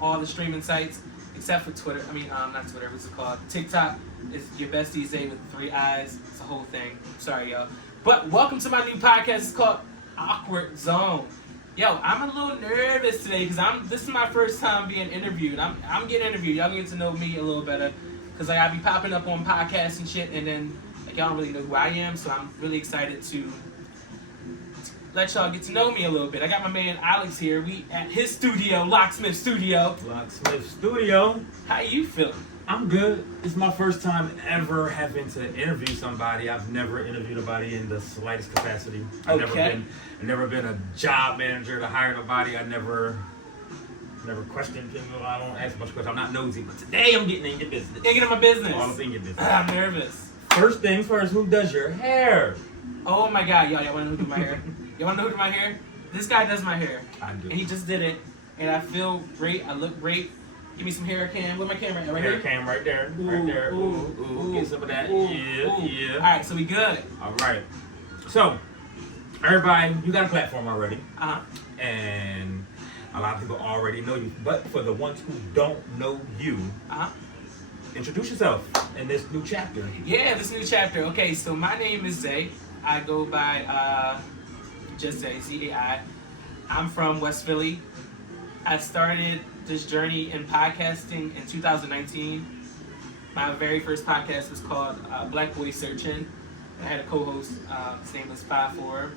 all the streaming sites except for Twitter. Not Twitter. What's it called? TikTok is your best these days with 3 eyes. It's a whole thing. Sorry, y'all. But welcome to my new podcast. It's called AKWRD XOne. Yo, I'm a little nervous today because this is my first time being interviewed. I'm getting interviewed. Y'all get to know me a little better because I be popping up on podcasts and shit, and then y'all don't really know who I am. So I'm really excited to let y'all get to know me a little bit. I got my man Alex here. We at his studio, Loc Smith Studio. Loc Smith Studio. How you feeling? I'm good. It's my first time ever having to interview somebody. I've never interviewed nobody in the slightest capacity. I've never been a job manager to hire nobody. I never questioned people. I don't ask much questions. I'm not nosy, but today I'm getting in your business. Getting in my business. All up in your business. I'm nervous. First things first, who does your hair? Oh my God, y'all want to know who do my hair? Y'all want to know who do my hair? This guy does my hair. I do. And he just did it, and I feel great. I look great. Give me some hair cam. Where my camera at? Right hair here? Cam right there. Ooh, right there. Ooh. Get some of that. Ooh, Yeah. All right, so we good. All right. So, everybody, you got a platform already. Uh-huh. And a lot of people already know you. But for the ones who don't know you, introduce yourself in this new chapter. Yeah, this new chapter. Okay, so my name is Zay. I go by just Zay, Z-A-I. I'm from West Philly. I started this journey in podcasting in 2019. My very first podcast was called Black Boy Searching. I had a co-host. His name was 5-4.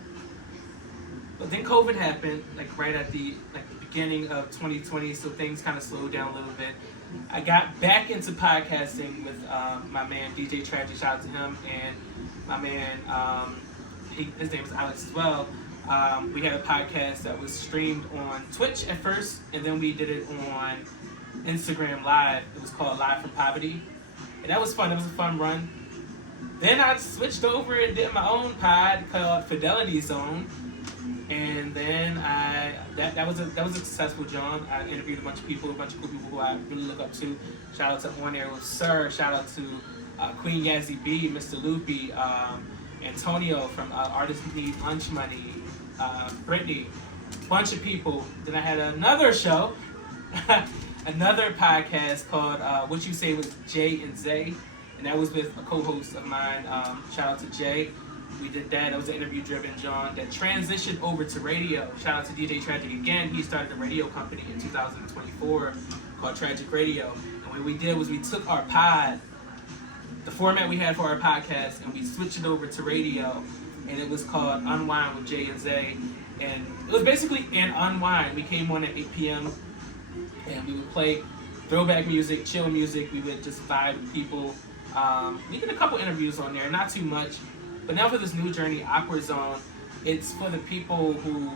But then COVID happened, right at the beginning of 2020, so things kind of slowed down a little bit. I got back into podcasting with my man DJ Tragic, shout out to him, and my man, his name is Alex as well. We had a podcast that was streamed on Twitch at first, and then we did it on Instagram Live. It was called Live from Poverty, and that was fun. It was a fun run. Then I switched over and did my own pod called Fidelity Zone, and then that was a successful job. I interviewed a bunch of cool people who I really look up to. Shout out to On Air with Sir. Shout out to Queen Yazzie B, Mr. Loopy, Antonio from Artists Need Lunch Money, Brittany, bunch of people. Then I had another show, another podcast called What You Say with Jay and Zay, and that was with a co-host of mine. Shout out to Jay. We did that. That was an interview-driven John that transitioned over to radio. Shout out to DJ Tragic again. He started a radio company in 2024 called Tragic Radio. And what we did was we took our pod, the format we had for our podcast, and we switched it over to radio. And it was called Unwind with Jay and Zay. And it was basically an unwind. We came on at 8 p.m. and we would play throwback music, chill music. We would just vibe with people. We did a couple interviews on there, not too much. But now for this new journey, AKWRD XOne, it's for the people who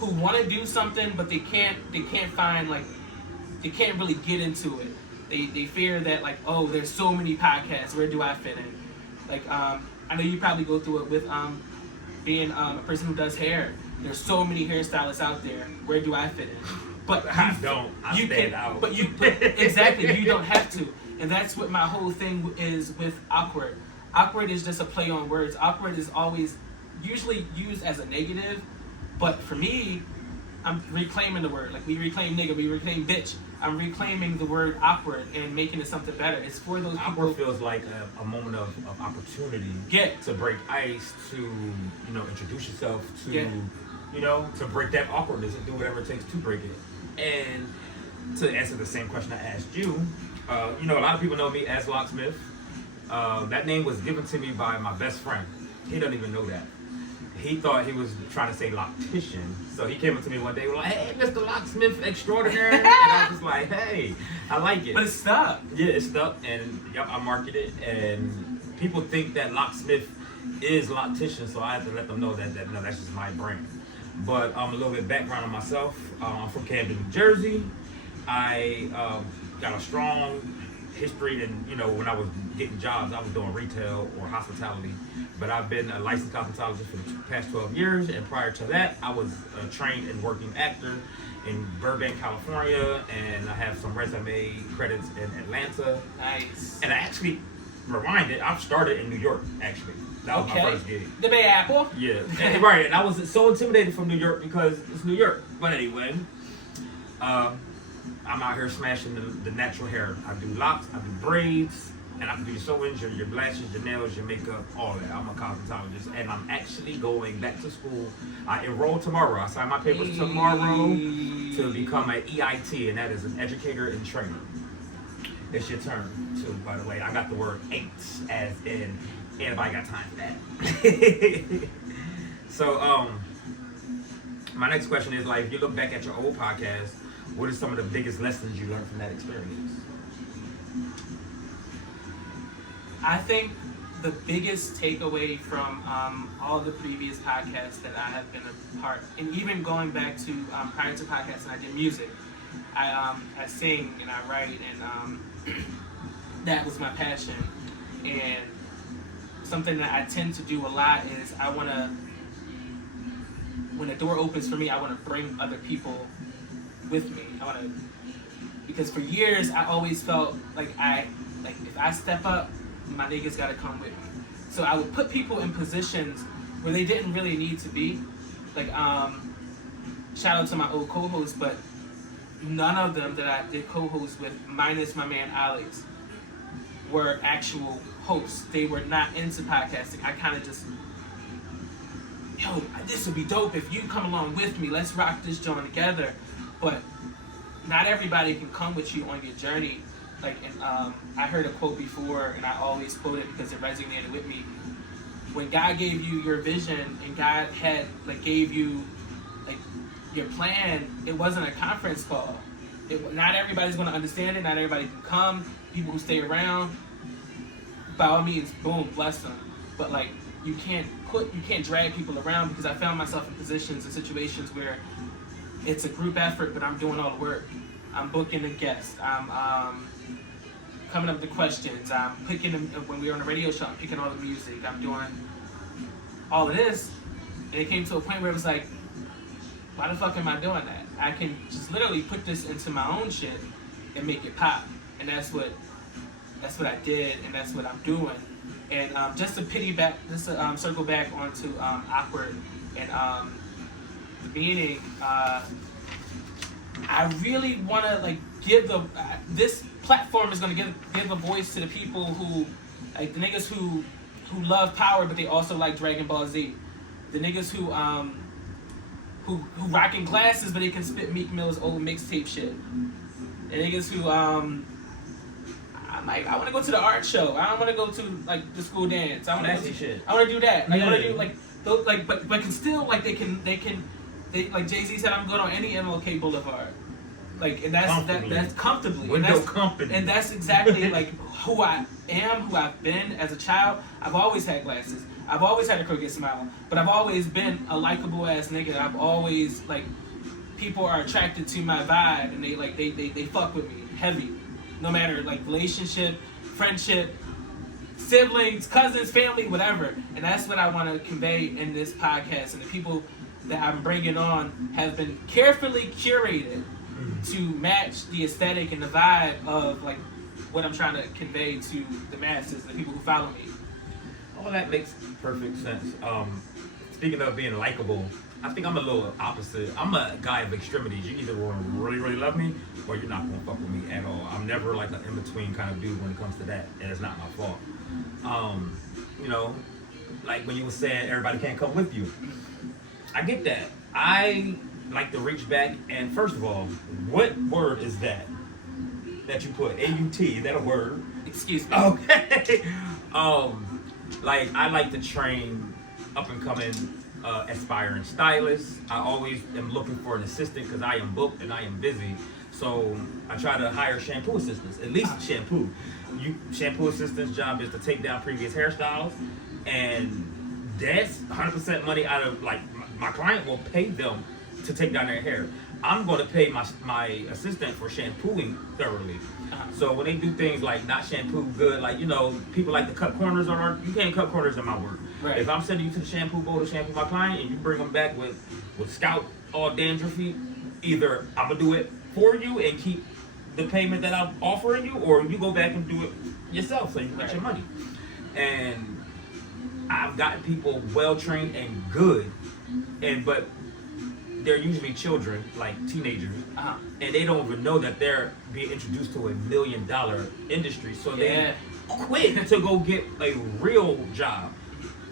want to do something, but they can't find, they can't really get into it. They fear that, there's so many podcasts, where do I fit in? I know you probably go through it with being a person who does hair. There's so many hairstylists out there. Where do I fit in? But I stand out. But exactly, you don't have to. And that's what my whole thing is with awkward. Awkward is just a play on words. Awkward is always usually used as a negative, but for me, I'm reclaiming the word. We reclaim nigga, we reclaim bitch. I'm reclaiming the word awkward and making it something better. It's for those people. Awkward feels like a moment of opportunity. To break ice, to introduce yourself, to break that awkwardness and do whatever it takes to break it. And to answer the same question I asked you, a lot of people know me as Loc Smith. That name was given to me by my best friend. He doesn't even know that. He thought he was trying to say loctician. So he came up to me one day and was like, "Hey, Mr. Loc Smith Extraordinary." And I was just like, "Hey, I like it." But it's stuck. Yeah, it's stuck. And I market it. And people think that Loc Smith is loctician. So I have to let them know that no, that's just my brand. But a little bit background on myself. I'm from Camden, New Jersey. I got a strong history, and when I was getting jobs, I was doing retail or hospitality. But I've been a licensed cosmetologist for the past 12 years, and prior to that, I was a trained and working actor in Burbank, California, and I have some resume credits in Atlanta. Nice. And I actually reminded, I've started in New York, actually. That was my first gig. The Bay Apple? Yeah, and, right. And I was so intimidated from New York because it's New York. But anyway, I'm out here smashing the natural hair. I do locks, I do braids, and I can do your sewings, your lashes, your nails, your makeup, all that. I'm a cosmetologist, and I'm actually going back to school. I enroll tomorrow. I sign my papers tomorrow to become an EIT, and that is an educator and trainer. It's your turn, too, by the way. I got the word ain't, as in, anybody got time for that. So, my next question is, like, if you look back at your old podcast, what are some of the biggest lessons you learned from that experience? I think the biggest takeaway from all the previous podcasts that I have been a part, and even going back to prior to podcasts, I did music. I sing and I write, and that was my passion. And something that I tend to do a lot is I want to, when a door opens for me, I want to bring other people with me. I want to, because for years I always felt like if I step up, my niggas gotta come with me. So I would put people in positions where they didn't really need to be. Like, shout out to my old co-hosts, but none of them that I did co-host with, minus my man Alex, were actual hosts. They were not into podcasting. I kind of just, yo, this would be dope if you come along with me. Let's rock this joint together. But not everybody can come with you on your journey. Like, and I heard a quote before, and I always quote it because it resonated with me. When God gave you your vision, and God had gave you your plan, it wasn't a conference call. Not everybody's going to understand it. Not everybody can come. People who stay around, by all means, boom, bless them. But you can't drag people around, because I found myself in positions and situations where it's a group effort, but I'm doing all the work. I'm booking the guests. I'm coming up with the questions. I'm picking them when we were on the radio show. I'm picking all the music. I'm doing all of this, and it came to a point where it was like, why the fuck am I doing that? I can just literally put this into my own shit and make it pop, and that's what I did, and that's what I'm doing. And just to circle back onto awkward and the meaning. I really want to give this platform is going to give a voice to the people who, the niggas who love power, but they also like Dragon Ball Z. The niggas who rocking glasses, but they can spit Meek Mill's old mixtape shit. The niggas who I want to go to the art show. I don't want to go to the school dance. I want to shit. I want to do that. I want to do those, but can still they can. Like Jay-Z said, I'm good on any MLK Boulevard. And that's comfortably. With no company. And that's exactly who I am, who I've been as a child. I've always had glasses. I've always had a crooked smile. But I've always been a likable ass nigga. I've always people are attracted to my vibe, and they fuck with me heavy. No matter relationship, friendship, siblings, cousins, family, whatever. And that's what I want to convey in this podcast. And the people that I'm bringing on have been carefully curated to match the aesthetic and the vibe of what I'm trying to convey to the masses, the people who follow me. All that makes perfect sense. Speaking of being likable, I think I'm a little opposite. I'm a guy of extremities. You either want to really, really love me, or you're not going to fuck with me at all. I'm never an in-between kind of dude when it comes to that, and it's not my fault. When you were saying everybody can't come with you, I get that. I like to reach back, and first of all, what word is that you put? A-U-T, is that a word? Excuse me. Okay. I like to train up and coming aspiring stylists. I always am looking for an assistant because I am booked and I am busy. So I try to hire shampoo assistants, at least shampoo. Shampoo assistant's job is to take down previous hairstyles, and that's 100% money out of my client will pay them to take down their hair. I'm going to pay my assistant for shampooing thoroughly. So when they do things like not shampoo good, people like to cut corners on art, you can't cut corners in my work. Right. If I'm sending you to the shampoo bowl to shampoo my client and you bring them back with scalp all dandruffy, either I'm going to do it for you and keep the payment that I'm offering you, or you go back and do it yourself so you get your money. And I've gotten people well trained and good, but they're usually children, like teenagers, and they don't even know that they're being introduced to $1 million industry. So they quit to go get a real job.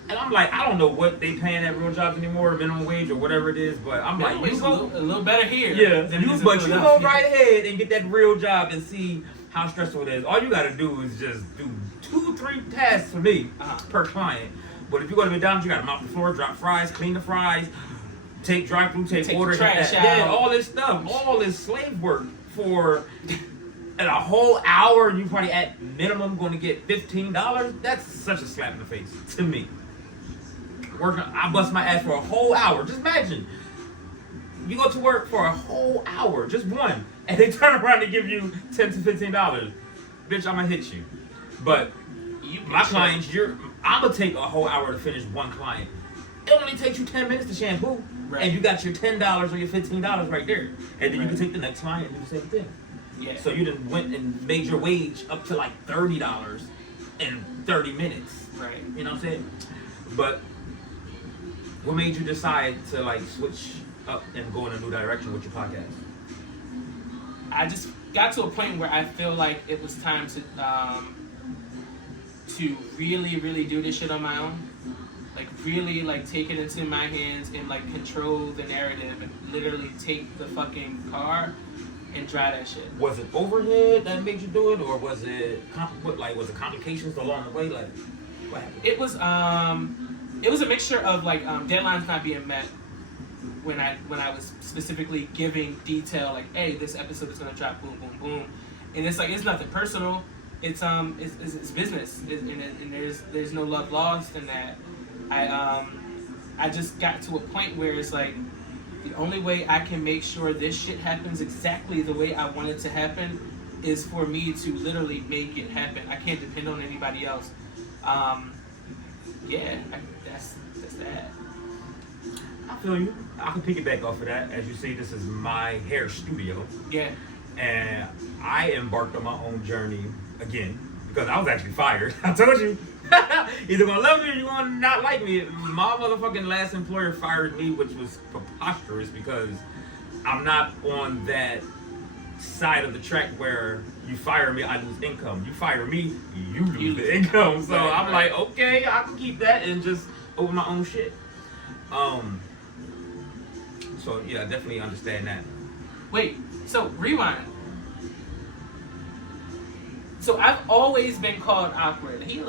And I'm like, I don't know what they paying at real jobs anymore, minimum wage or whatever it is, but I'm like, you go a little better here. Yeah, but you go right ahead and get that real job and see how stressful it is. All you gotta do is just do 2-3 tasks for me per client. But if you go to McDonald's, you gotta mop the floor, drop fries, clean the fries, take drive-through, take orders, all this stuff, all this slave work for a whole hour. And you probably at minimum going to get $15. That's such a slap in the face to me. Working, I bust my ass for a whole hour. Just imagine, you go to work for a whole hour, just one, and they turn around and give you $10 to $15. Bitch, I'ma hit you. But my clients, I'm gonna take a whole hour to finish one client. It only takes you 10 minutes to shampoo, and you got your $10 or your $15 right there, and then you can take the next client and do the same thing. Yeah. So you done went and made your wage up to like $30 in 30 minutes. Right. You know what I'm saying? But what made you decide to like switch up and go in a new direction with your podcast? I just got to a point where I feel like it was time to really, really do this shit on my own. Like really like take it into my hands and like control the narrative and literally take the fucking car and drive that shit. Was it overhead that made you do it, or was it was it complications along the way? Like what happened? It was a mixture of like deadlines not being met when I was specifically giving detail like, hey, this episode is gonna drop, boom, boom, boom, and it's like it's nothing personal. It's business, and there's no love lost in that. I just got to a point where it's like the only way I can make sure this shit happens exactly the way I want it to happen is for me to literally make it happen. I can't depend on anybody else. That's that. I feel you. I can piggyback off of that. As you see, this is my hair studio. Yeah. And I embarked on my own journey again because I was actually fired. I told you. Either gonna love me or you're gonna not like me. My motherfucking last employer fired me, which was preposterous because I'm not on that side of the track where you fire me, I lose income. You fire me, you lose the income. So I'm like, okay, I can keep that and just open my own shit. So yeah, I definitely understand that. Wait, so rewind. So I've always been called awkward. He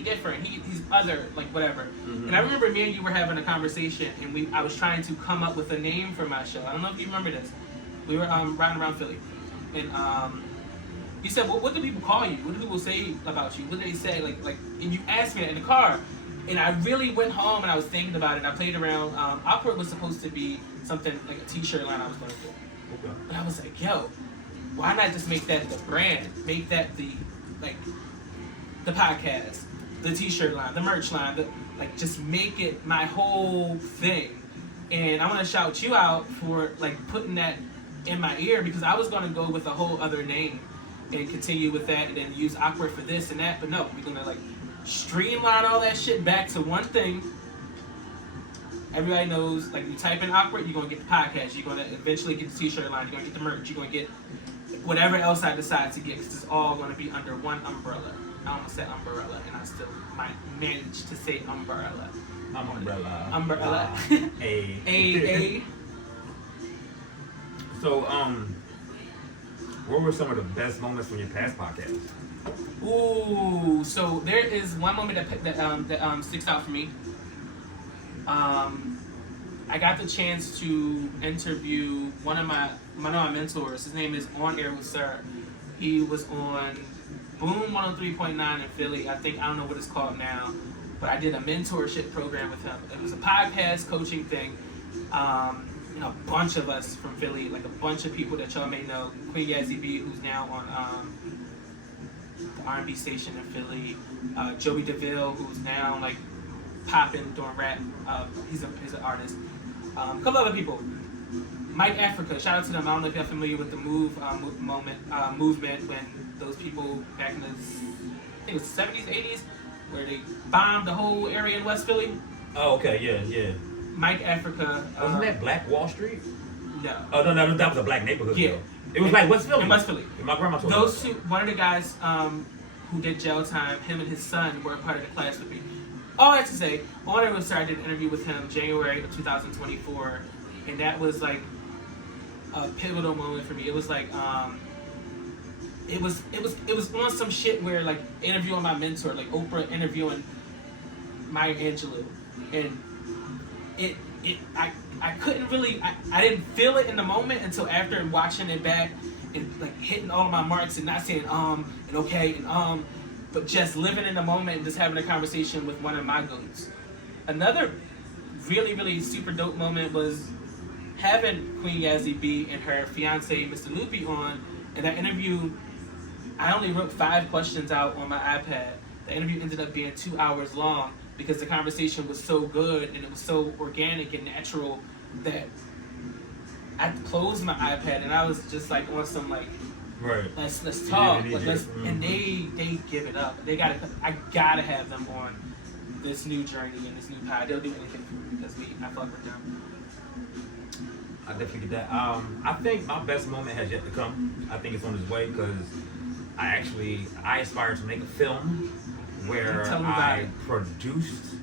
different. He's other, like whatever. Mm-hmm. And I remember me and you were having a conversation, and I was trying to come up with a name for my show. I don't know if you remember this. We were riding around Philly, and you said, "Well, what do people call you? What do people say about you? What do they say?" Like, and you asked me that in the car, and I really went home and I was thinking about it. And I played around. Awkward was supposed to be something like a T-shirt line I was going for, but I was like, "Yo, why not just make that the brand? Make that the podcast, the T-shirt line, the merch line, just make it my whole thing." And I want to shout you out for like putting that in my ear, because I was going to go with a whole other name and continue with that and then use awkward for this and that, but no, we're going to like streamline all that shit back to one thing. Everybody knows, like, you type in awkward, you're going to get the podcast, you're going to eventually get the T-shirt line, you're going to get the merch, you're going to get whatever else I decide to get, because it's all going to be under one umbrella. I almost said umbrella, and I still might manage to say umbrella. Umbrella. A. So, what were some of the best moments from your past podcast? Ooh, so there is one moment that sticks out for me. I got the chance to interview one of my mentors. His name is On Air with Sir. He was on Boom 103.9 in Philly. I don't know what it's called now, but I did a mentorship program with him. It was a podcast coaching thing. A bunch of us from Philly, like a bunch of people that y'all may know. Queen Yazzie B, who's now on the R&B station in Philly. Joey DeVille, who's now like popping doing rap. He's an artist. A couple other people. Mike Africa, shout out to them. I don't know if you're familiar with the movement when those people back in the, I think it was the 70s, 80s, where they bombed the whole area in West Philly. Oh, okay, yeah. Mike Africa. Wasn't that Black Wall Street? No. Oh no, that was a black neighborhood. Yeah. Though. It was like West Philly. In West Philly. My grandma told me. Those two, one of the guys who did jail time, him and his son were a part of the class with me. All I have to say, on it was I did an interview with him January of 2024, and that was like a pivotal moment for me. It was like it was on some shit where like interviewing my mentor, like Oprah interviewing Maya Angelou, and I couldn't really I didn't feel it in the moment until after watching it back and like hitting all of my marks and not saying and okay and but just living in the moment and just having a conversation with one of my goats. Another really super dope moment was having Queen Yazzie B and her fiance Mr. Loopy on. In that interview, I only wrote 5 questions out on my iPad. The interview ended up being 2 hours long because the conversation was so good and it was so organic and natural that I closed my iPad and I was just like on some like, right. Let's talk. Yeah, And they give it up. I gotta have them on this new journey and this new pod. They'll do anything for me because I fuck with them. I definitely get that. I think my best moment has yet to come. I think it's on its way because I aspire to make a film where I produced,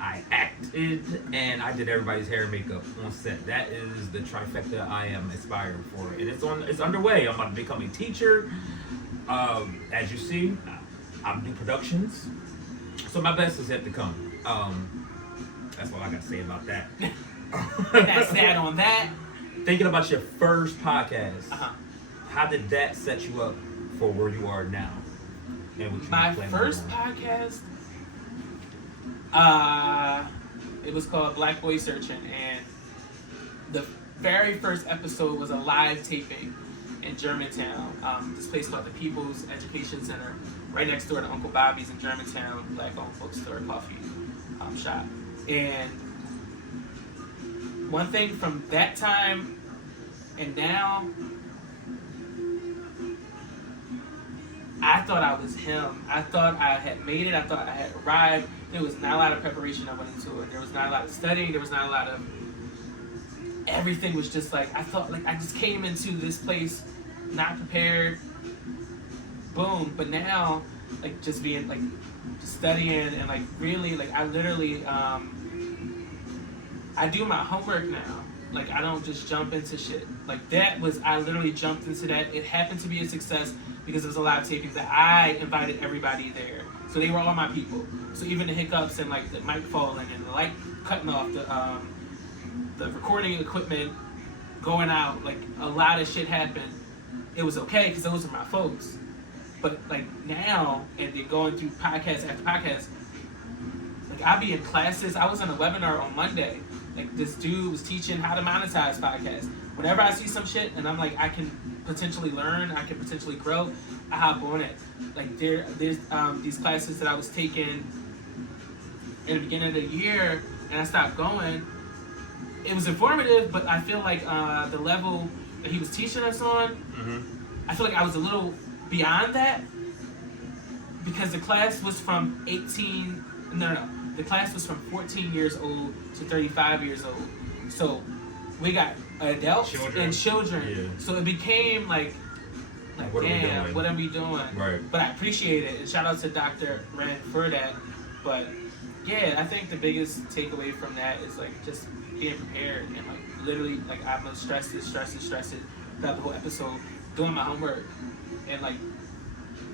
I acted, and I did everybody's hair and makeup on set. That is the trifecta I am aspiring for, and it's underway. I'm about to become a teacher. As you see, I do productions, so my best is yet to come. That's all I got to say about that. That's that on that. Thinking about your first podcast, Uh-huh. How did that set you up for where you are now? My first podcast, it was called Black Boy Searching, and the very first episode was a live taping in Germantown, this place called the People's Education Center, right next door to Uncle Bobby's in Germantown, black-owned bookstore, coffee shop. And one thing from that time and now, I thought I was him. I thought I had made it. I thought I had arrived. There was not a lot of preparation that went into it. There was not a lot of studying. There was not a lot of... Everything was just like... I thought like I just came into this place not prepared. Boom. But now, like just being like... Just studying and like really like I literally... I do my homework now. Like I don't just jump into shit. Like that was... I literally jumped into that. It happened to be a success because it was a live taping that I invited everybody there. So they were all my people. So even the hiccups and like the mic falling and the light cutting off, the recording equipment going out, like a lot of shit happened. It was okay because those are my folks. But like now, and they're going through podcast after podcast, like I'll be in classes. I was in a webinar on Monday. Like this dude was teaching how to monetize podcasts. Whenever I see some shit and I'm like, I can potentially learn, I can potentially grow, I hop on it. Like there's these classes that I was taking in the beginning of the year and I stopped going. It was informative, but I feel like the level that he was teaching us on, I feel like I was a little beyond that because the class was from the class was from 14 years old to 35 years old. So we got adults and children. Yeah. So it became like damn, what are we doing? Right. But I appreciate it. And shout out to Dr. Rand for that. But yeah, I think the biggest takeaway from that is like just being prepared and like literally like I'm gonna stress it throughout the whole episode, doing my homework and like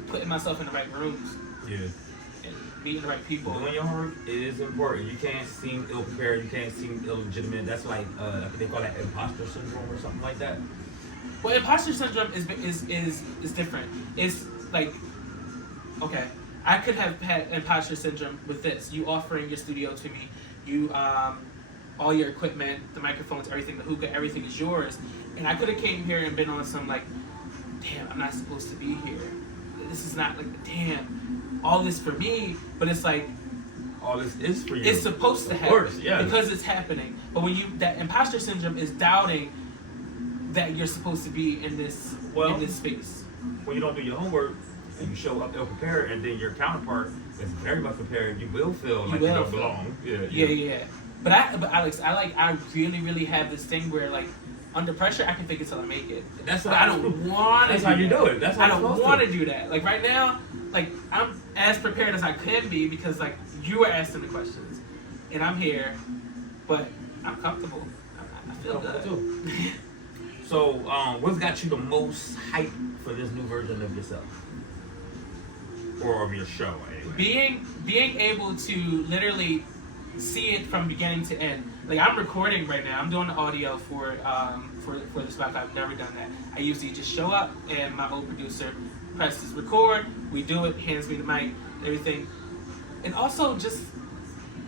putting myself in the right rooms. Yeah. And meeting the right people. Doing your homework is important. You can't seem ill prepared, you can't seem illegitimate. That's like I think they call that imposter syndrome or something like that. Well, imposter syndrome is different. It's like, okay, I could have had imposter syndrome with this. You offering your studio to me, you all your equipment, the microphones, everything, the hookah, everything is yours. And I could have came here and been on some like, damn, I'm not supposed to be here. This is not like, damn, all this for me. But it's like, all this is for you. It's supposed to happen. Of course, yeah. Because it's happening. But when that imposter syndrome is doubting that you're supposed to be in this space. When you don't do your homework and you show up ill prepared, and then your counterpart is very much prepared, you will feel like you don't belong. Yeah. But Alex, I really, really have this thing where like under pressure I can fake it till I make it. That's But what I don't want to. That's how you do it. That's how I you're don't supposed want to. to do that. Like right now, like I'm as prepared as I can be because like you were asking the questions, and I'm here, but I'm comfortable. I feel good. So, what's got you the most hype for this new version of yourself, or of your show? Anyway? Being able to literally see it from beginning to end. Like I'm recording right now. I'm doing the audio for this podcast. I've never done that. I usually just show up and my old producer presses record. We do it, hands me the mic, everything, and also just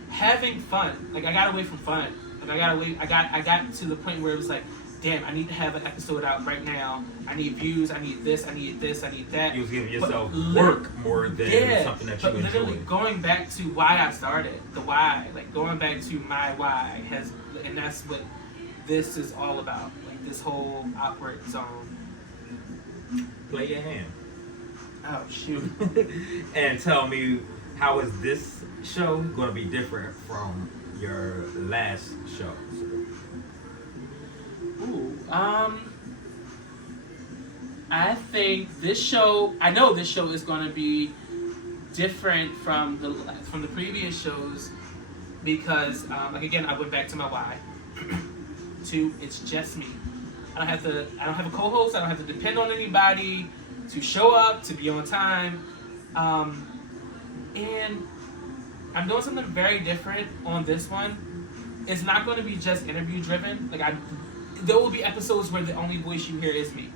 having fun. Like I got away from fun. Like I got to the point where it was like, damn, I need to have an episode out right now. I need views. I need this. I need this. I need that. You was giving yourself work more than something that you enjoy. But literally going back to why I started, the why, like going back to my why and that's what this is all about. Like this whole AKWRD XOne. Play your hand. Oh shoot. And tell me, how is this show going to be different from your last show? Ooh, I think this show. I know this show is going to be different from the previous shows because, like again, I went back to my why. It's just me. I don't have a co-host. I don't have to depend on anybody to show up, to be on time, and I'm doing something very different on this one. It's not going to be just interview driven. There will be episodes where the only voice you hear is me.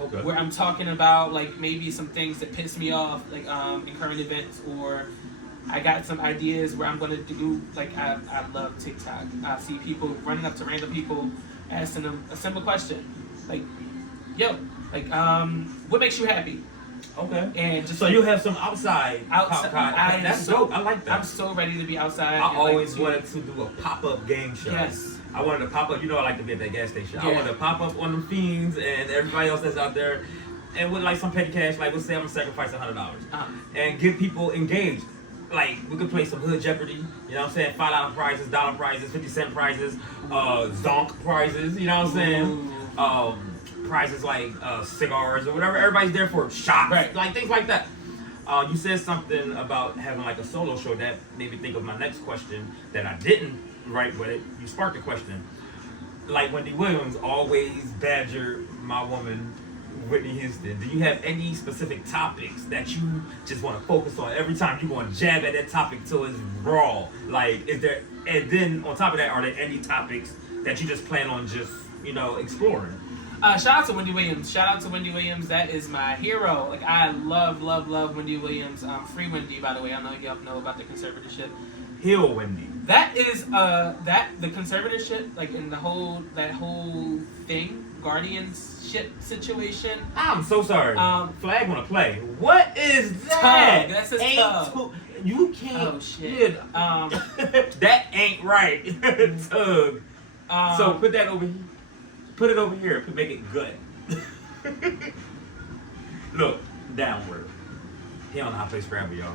Okay. Where I'm talking about like maybe some things that piss me off, like in current events, or I got some ideas where I'm gonna do like I love TikTok. I see people running up to random people, asking them a simple question, like, "Yo, like what makes you happy?" Okay. And just so you have some outside. That's dope. I like that. I'm so ready to be outside. I always wanted to do a pop-up game show. Yes. I wanted to pop up. You know, I like to be at that gas station. Yeah. I wanted to pop up on the fiends and everybody else that's out there, and with like some petty cash. Like, let's say I'm gonna sacrifice $100 and get people engaged. Like, we could play some hood Jeopardy. You know what I'm saying? $5 prizes, dollar prizes, 50-cent prizes, zonk prizes. You know what I'm saying? Prizes like cigars or whatever. Everybody's there for shots, right? Like things like that. You said something about having like a solo show that made me think of my next question that I didn't write with it. You sparked the question. Like Wendy Williams always badgered my woman Whitney Houston. Do you have any specific topics that you just want to focus on every time you want to jab at that topic till it's raw? Like, is there? And then on top of that, are there any topics that you just plan on just exploring? Shout out to Wendy Williams. That is my hero. Like I love Wendy Williams. Free Wendy, by the way. I know y'all know about the conservatorship. Heal Wendy. That is the conservatorship, like in that whole thing, guardianship situation. I'm so sorry. Flag wanna play. What is that? Tug. That's his tug. You can't. Oh shit. That ain't right. Tug. So put that over here. Put it over here. Make it good. Look, downward. He don't know how to play Scrabble, y'all.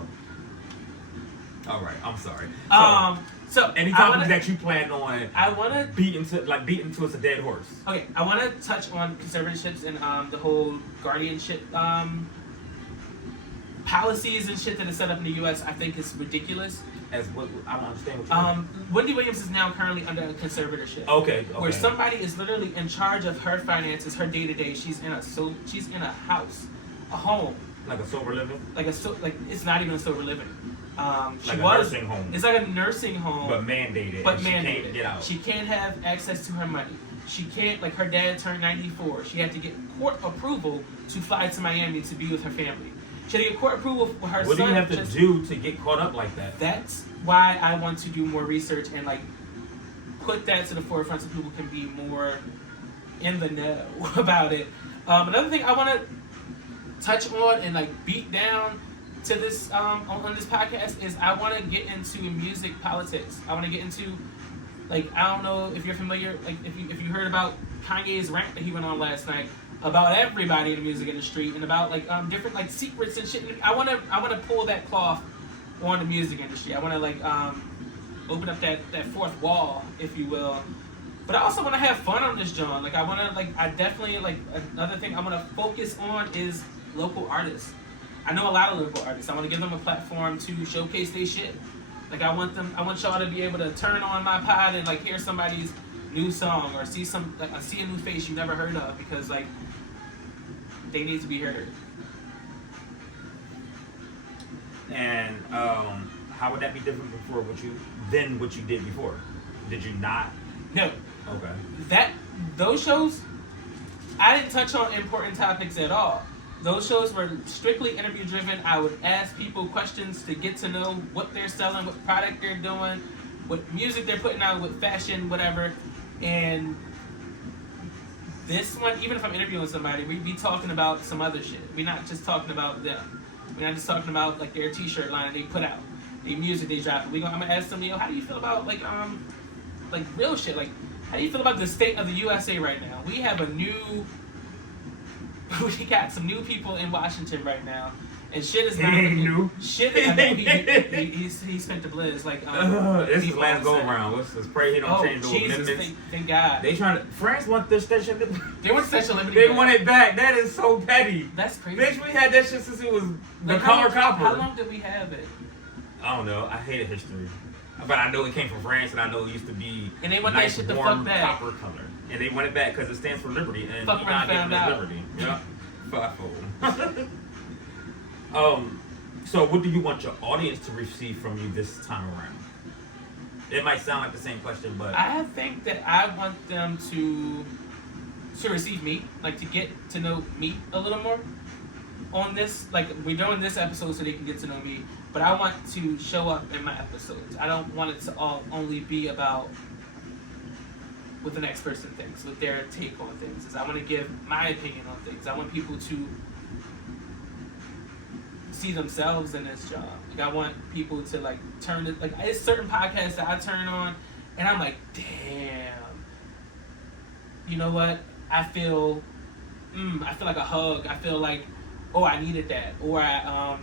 All right, I'm sorry. So any topics that you plan on? I want to beat into us a dead horse. Okay, I want to touch on conservatorships and the whole guardianship policies and shit that is set up in the U.S. I think is ridiculous. As what I don't understand what you mean. Wendy Williams is now currently under a conservatorship. Okay. Where somebody is literally in charge of her finances, her day to day. She's in a house, a home. Like a sober living. Like it's not even a sober living. Like a nursing home. It's like a nursing home. But mandated. But she mandated. Can't get out. She can't have access to her money. She can't, like her dad turned 94. She had to get court approval to fly to Miami to be with her family. She had to get court approval for her son. What do you have to do to get caught up like that? That's why I want to do more research and like put that to the forefront so people can be more in the know about it. Another thing I want to touch on and like beat down to this on this podcast is I want to get into music politics. I want to get into like I don't know if you're familiar, like if you heard about Kanye's rant that he went on last night about everybody in the music industry and about like different like secrets and shit. I want to pull that cloth on the music industry. I want to like open up that fourth wall, if you will. But I also want to have fun on this John. Like I definitely another thing I want to focus on is local artists. I know a lot of local artists. I want to give them a platform to showcase their shit. Like I want y'all to be able to turn on my pod and like hear somebody's new song or see a new face you never heard of, because like they need to be heard. And how would that be different than what you did before? Did you not? No. Okay. Those shows, I didn't touch on important topics at all. Those shows were strictly interview driven. I would ask people questions to get to know what they're selling, what product they're doing, what music they're putting out, what fashion, whatever. And this one, even if I'm interviewing somebody, we'd be talking about some other shit. We're not just talking about them. We're not just talking about like their t-shirt line that they put out, the music they drop. I'm gonna ask them, how do you feel about like real shit? Like, how do you feel about the state of the USA right now? We got some new people in Washington right now, and shit is not new. Shit, I know he spent the blizz like. This is last go around. Let's pray he don't change the amendments. Thank God. They trying to. France want their Statue of Liberty. They want Statue of Liberty. They want it back. That is so petty. That's crazy. Bitch, we had that shit since it was the color copper. How long did we have it? I don't know. I hated history, but I know it came from France, and I know it used to be. And they want nice, that shit to warm fuck back. Copper color, and they want it back because it stands for liberty, and fuck you're not giving us liberty. Yeah, fuck. So what do you want your audience to receive from you this time around? It might sound like the same question, but I think that I want them to receive me, like to get to know me a little more on this. Like we're doing this episode so they can get to know me, but I want to show up in my episodes. I don't want it to all only be about what the next person thinks, what their take on things is. I want to give my opinion on things. I want people to see themselves in this job. Like I want people to like turn it, like it's certain podcasts that I turn on and I'm like, damn, you know what? I feel like a hug. I feel like, oh, I needed that. Or I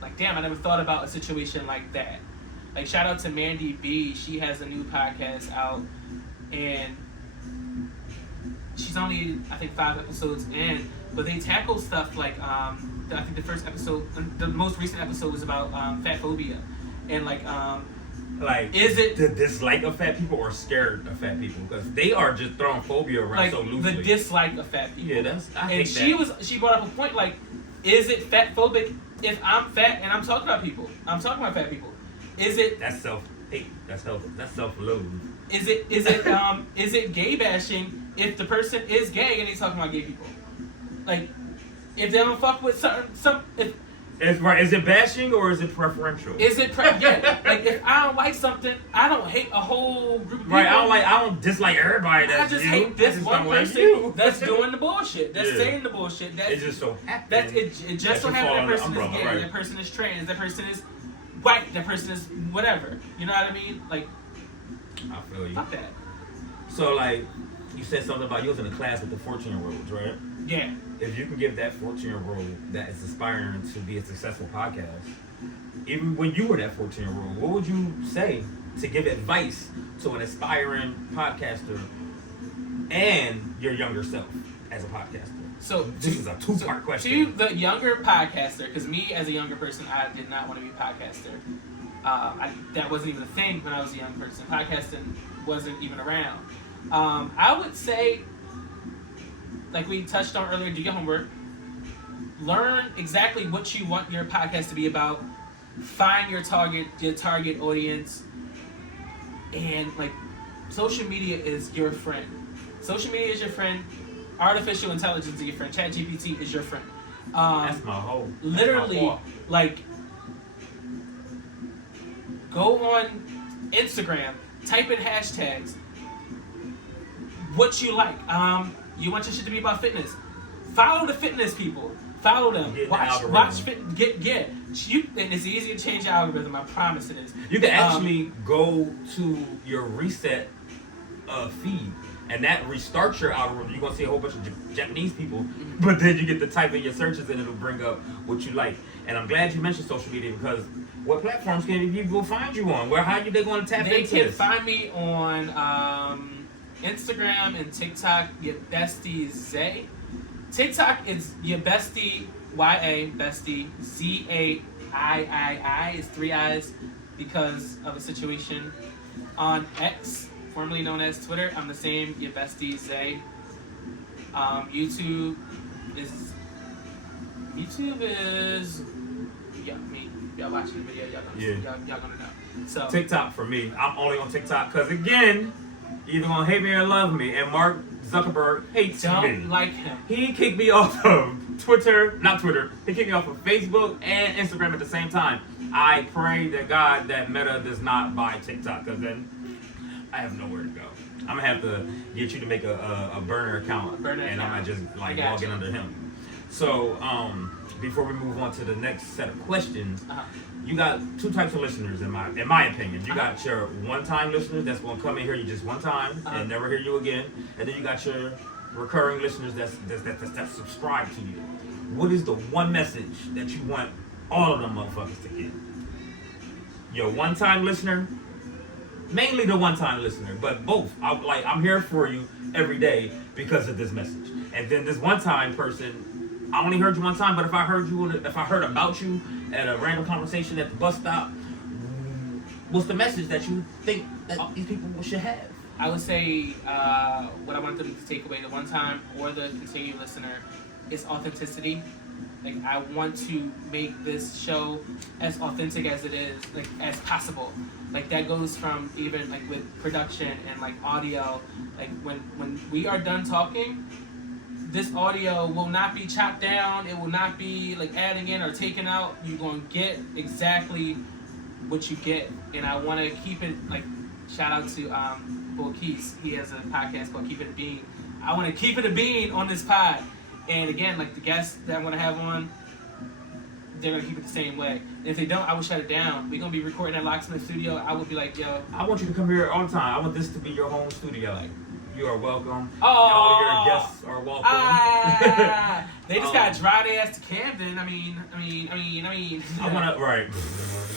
like, damn, I never thought about a situation like that. Like shout out to Mandy B. She has a new podcast out and she's only I think 5 episodes in, but they tackle stuff like I think the first episode, the most recent episode was about fat phobia, and like is it the dislike of fat people or scared of fat people? Because they are just throwing phobia around like so loosely. The dislike of fat people. Yeah, she brought up a point like, is it fat phobic if I'm fat and I'm talking about people? I'm talking about fat people. Is it? That's self-hate. That's self-loathe. Is it gay bashing if the person is gay and he's talking about gay people? Like, if they don't fuck with Is it bashing or is it preferential? Yeah. Like if I don't like something, I don't hate a whole group of people. Right, I don't dislike everybody that's I just you. hate this one person that's doing the bullshit. That's saying the bullshit. It just so happens. It just so happens that person is gay, right. That person is trans, that person is white, that person is whatever. You know what I mean? Like, I feel you. Fuck that. So like, you said something about you was in a class with the 14-year-olds, right? Yeah. If you can give that 14-year-old that is aspiring to be a successful podcast, even when you were that 14-year-old, what would you say to give advice to an aspiring podcaster and your younger self as a podcaster? So this is a two-part question. To the younger podcaster, because me as a younger person, I did not want to be a podcaster. That wasn't even a thing when I was a young person. Podcasting wasn't even around. I would say, like we touched on earlier, do your homework. Learn exactly what you want your podcast to be about. Find your target audience. And like, social media is your friend. Social media is your friend. Artificial intelligence is your friend. ChatGPT is your friend. That's my whole. Literally, like, go on Instagram, type in hashtags. What you like. You want your shit to be about fitness. Follow the fitness people. Follow them. Watch fit. Get. And it's easy to change your algorithm. I promise it is. You can actually go to your reset feed And that restarts your algorithm. You're going to see a whole bunch of Japanese people, but then you get to type in your searches and it'll bring up what you like. And I'm glad you mentioned social media because what platforms can people find you on? How are they going to tap into this? They can find me on Instagram and TikTok, your bestie Zay. TikTok is your bestie, YA, bestie, ZAIII, is 3 I's because of a situation. On X, formerly known as Twitter, I'm the same, your bestie Zay. YouTube is y'all watching the video, y'all gonna know. So TikTok for me, I'm only on TikTok because again, you're either gonna hate me or love me, and Mark Zuckerberg hates me. Don't like him. He kicked me off of not Twitter. He kicked me off of Facebook and Instagram at the same time. I pray to God that Meta does not buy TikTok, because then I have nowhere to go. I'm gonna have to get you to make a burner account, and I'm gonna just like log in under him. So before we move on to the next set of questions, you got two types of listeners in my opinion. You got your one-time listeners that's gonna come in here you just one time and never hear you again, and then you got your recurring listeners that subscribe to you. What is the one message that you want all of them motherfuckers to get? Your one-time listener, mainly the one-time listener, but both. I'm here for you every day because of this message. And then this one-time person, I only heard you one time, but if I heard about you at a random conversation at the bus stop, what's the message that you think that these people should have? I would say what I want them to take away the one time or the continued listener is authenticity. Like, I want to make this show as authentic as it is, like, as possible. Like, that goes from even like with production and like audio. Like when we are done talking, this audio will not be chopped down. It will not be like adding in or taken out. You're gonna get exactly what you get, and I want to keep it like. Shout out to Bull Keys. He has a podcast called Keep It a Bean. I want to keep it a bean on this pod. And again, like the guests that I'm going to have on, they're going to keep it the same way. And if they don't, I will shut it down. We're going to be recording at Loc Smith Studio. I would be like, yo. I want you to come here all the time. I want this to be your home studio. Like, you are welcome. Oh, all your guests are welcome. They just got to drive their ass to Camden. I mean. I want to, right.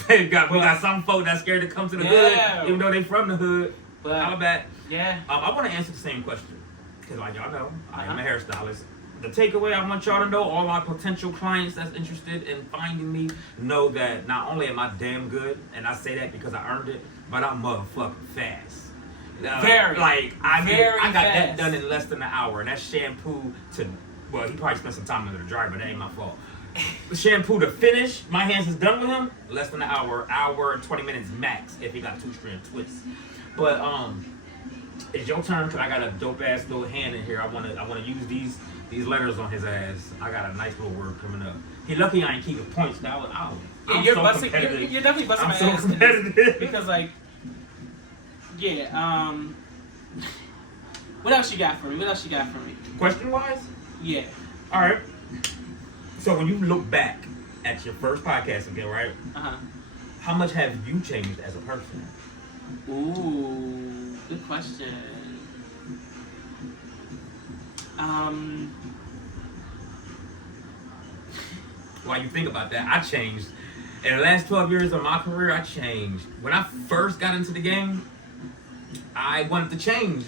we got some folk that's scared to come to the hood, even though they from the hood. But how about? Yeah. I want to answer the same question. Because like y'all know, I am a hairstylist. The takeaway I want y'all to know, all my potential clients that's interested in finding me, know that not only am I damn good, and I say that because I earned it, but I'm motherfucking fast. Very. Like, I got fast. that done in less than an hour. And that shampoo well, he probably spent some time under the dryer, but that ain't my fault. The shampoo to finish, my hands is done with him, less than an hour and 20 minutes max if he got 2-strand twists. But it's your turn, because I got a dope ass little hand in here. I wanna use these letters on his ass. I got a nice little word coming up. He lucky I ain't keeping points now. Yeah, you're definitely busting my ass. I'm so competitive. Because like, yeah. What else you got for me? Question wise? Yeah. All right. So when you look back at your first podcast again, right? How much have you changed as a person? Ooh, good question. While you think about that, I changed. In the last 12 years of my career, I changed. When I first got into the game, I wanted to change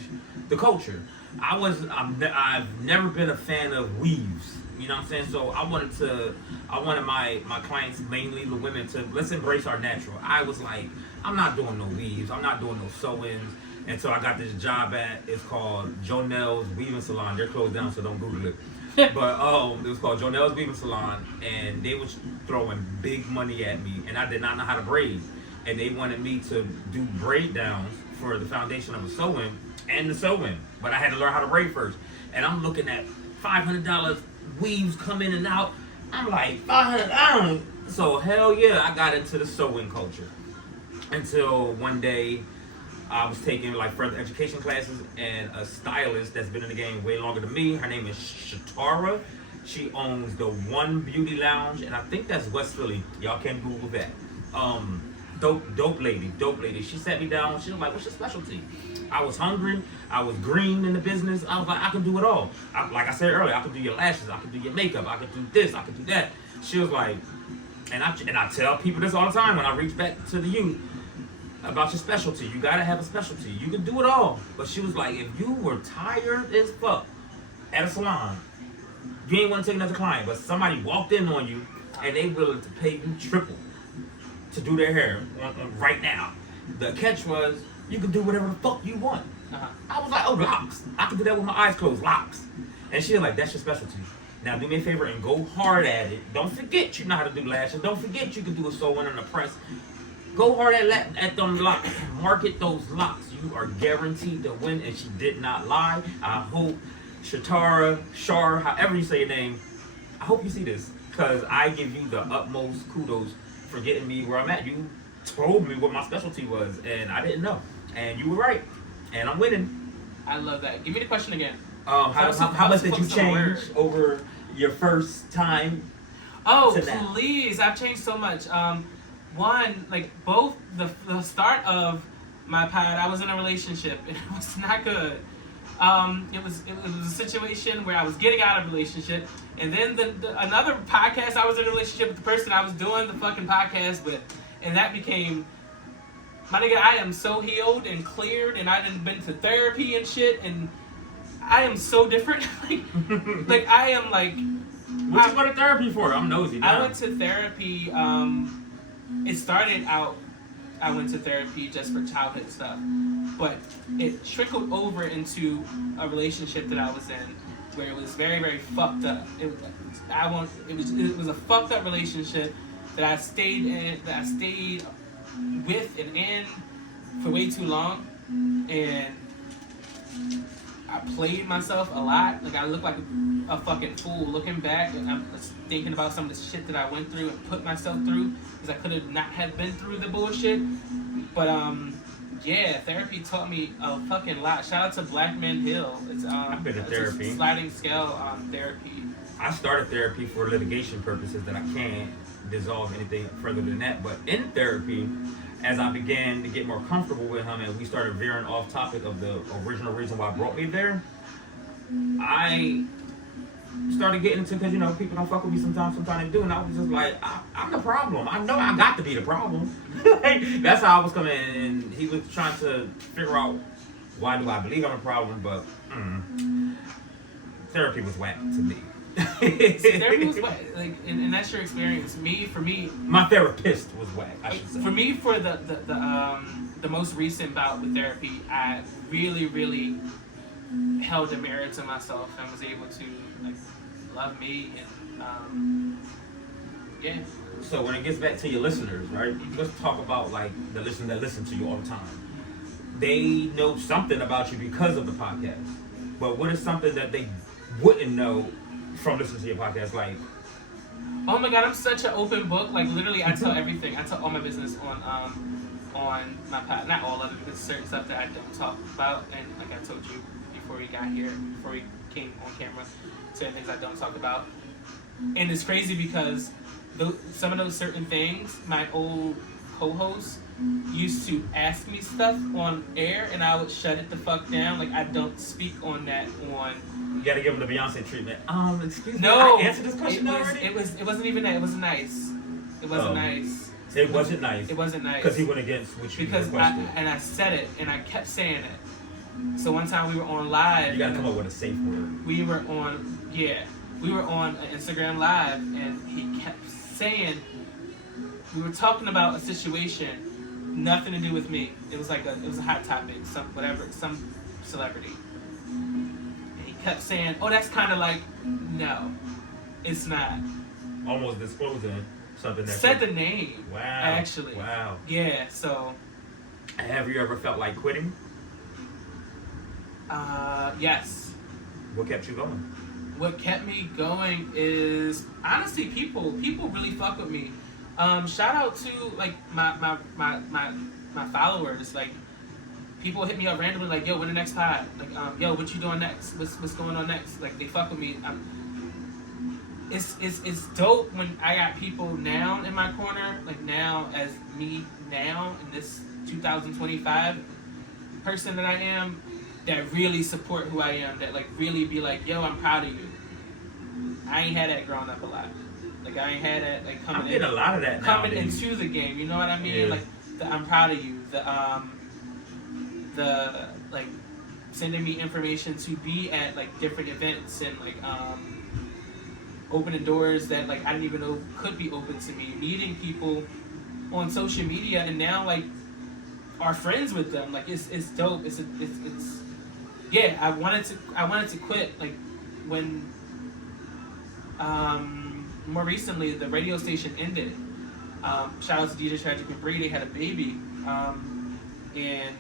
the culture. I've never been a fan of weaves. You know what I'm saying? So I wanted my clients, mainly the women, to let's embrace our natural. I was like, I'm not doing no weaves. I'm not doing no sew-ins. And so I got this job it's called Jonel's Weaving Salon. They're closed down, so don't Google it. But it was called Jonel's Weaving Salon, and they was throwing big money at me, and I did not know how to braid. And they wanted me to do braid downs for the foundation of a sew-in and the sew-in. But I had to learn how to braid first. And I'm looking at $500 weaves come in and out. I'm like, $500. So hell yeah, I got into the sewing culture. Until one day I was taking like further education classes, and a stylist that's been in the game way longer than me, her name is Shatara. She owns the One Beauty Lounge, and I think that's West Philly. Y'all can Google that. dope lady. She sat me down. She was like, "What's your specialty?" I was hungry. I was green in the business. I was like, I can do it all. Like I said earlier, I could do your lashes. I could do your makeup. I could do this. I could do that. She was like, and I tell people this all the time when I reach back to the youth about your specialty. You gotta have a specialty. You can do it all. But she was like, if you were tired as fuck at a salon, you ain't want to take another client, but somebody walked in on you and they willing to pay you triple to do their hair right now. The catch was, you can do whatever the fuck you want. I was like, oh, locks. I can do that with my eyes closed, locks. And she was like, that's your specialty. Now do me a favor and go hard at it. Don't forget you know how to do lashes. Don't forget you can do a sew-in and a press. Go hard at them locks. Market those locks. You are guaranteed to win, and she did not lie. I hope Shar, however you say your name, I hope you see this, because I give you the utmost kudos for getting me where I'm at. You told me what my specialty was, and I didn't know. And you were right. And I'm winning. I love that. Give me the question again. How much did you change over your first time? Oh, please. I've changed so much. One, like both the start of my pod, I was in a relationship. It was not good. It was a situation where I was getting out of a relationship, and then another podcast, I was in a relationship with the person I was doing the fucking podcast with, and that became, my nigga, I am so healed and cleared, and I've been to therapy and shit, and I am so different. like I am like. What you go to therapy for? I'm nosy. Now. I went to therapy. It started out, I went to therapy just for childhood stuff, but it trickled over into a relationship that I was in where it was very, very fucked up. It was a fucked up relationship that I stayed with and in for way too long, and I played myself a lot. Like I look like a fucking fool looking back, and I'm just thinking about some of the shit that I went through and put myself through because I could have not have been through the bullshit. But yeah, therapy taught me a fucking lot. Shout out to Black Men Hill. I've been to therapy. A sliding scale therapy. I started therapy for litigation purposes that I can't dissolve anything further than that. But in therapy, as I began to get more comfortable with him and we started veering off topic of the original reason why it brought me there, I started getting into, because people don't fuck with me sometimes they do, and I was just like, I'm the problem. I know I got to be the problem. That's how I was coming in, and he was trying to figure out why do I believe I'm a problem, but therapy was whack to me. Therapy was whack, like, and that's your experience. For me, my therapist was whack, I should say. For me, for the most recent bout with therapy, I really, really held a mirror to myself and was able to like love me and yeah. So when it gets back to your listeners, right? Let's talk about like the listeners that listen to you all the time. They know something about you because of the podcast, but what is something that they wouldn't know from listening to your podcast? Like, oh my god, I'm such an open book. Like literally, I tell everything. I tell all my business on my pod. Not all of it, because certain stuff that I don't talk about, and like I told you before we got here, before we came on camera, certain things I don't talk about. And it's crazy because some of those certain things, my old co-hosts used to ask me stuff on air, and I would shut it the fuck down. Like I don't speak on that on. You gotta give them the Beyonce treatment. Excuse me. No, I answered this question already. It wasn't even that. It wasn't nice. It wasn't nice. It wasn't nice. It wasn't nice. Because he went against what you requested. I said it, and I kept saying it. So one time we were on live. You gotta come up with a safe word. We were on an Instagram live, and he kept saying, we were talking about a situation, nothing to do with me. It was a hot topic, some celebrity. And he kept saying, oh, that's kind of like, no, it's not. Almost disclosing something that said the name. Wow. Actually. Wow. Yeah, so. Have you ever felt like quitting? Yes. What kept you going? What kept me going is honestly people really fuck with me. Shout out to like my followers. Like people hit me up randomly like, yo, when the next pod? Like yo, what you doing next? What's going on next? Like they fuck with me. it's dope when I got people now in my corner, like now as me now in this 2025 person that I am, that really support who I am, that like really be like, yo, I'm proud of you. I ain't had that growing up a lot. Like I ain't had that like coming I get a lot of that coming nowadays. into the game. You know what I mean? Yeah. Like I'm proud of you. The like sending me information to be at like different events and like opening doors that like I didn't even know could be open to me. Meeting people on social media and now like are friends with them. Like it's dope. It's yeah. I wanted to quit like when more recently the radio station ended. Shout out to DJ Tragic and Bree. They had a baby, and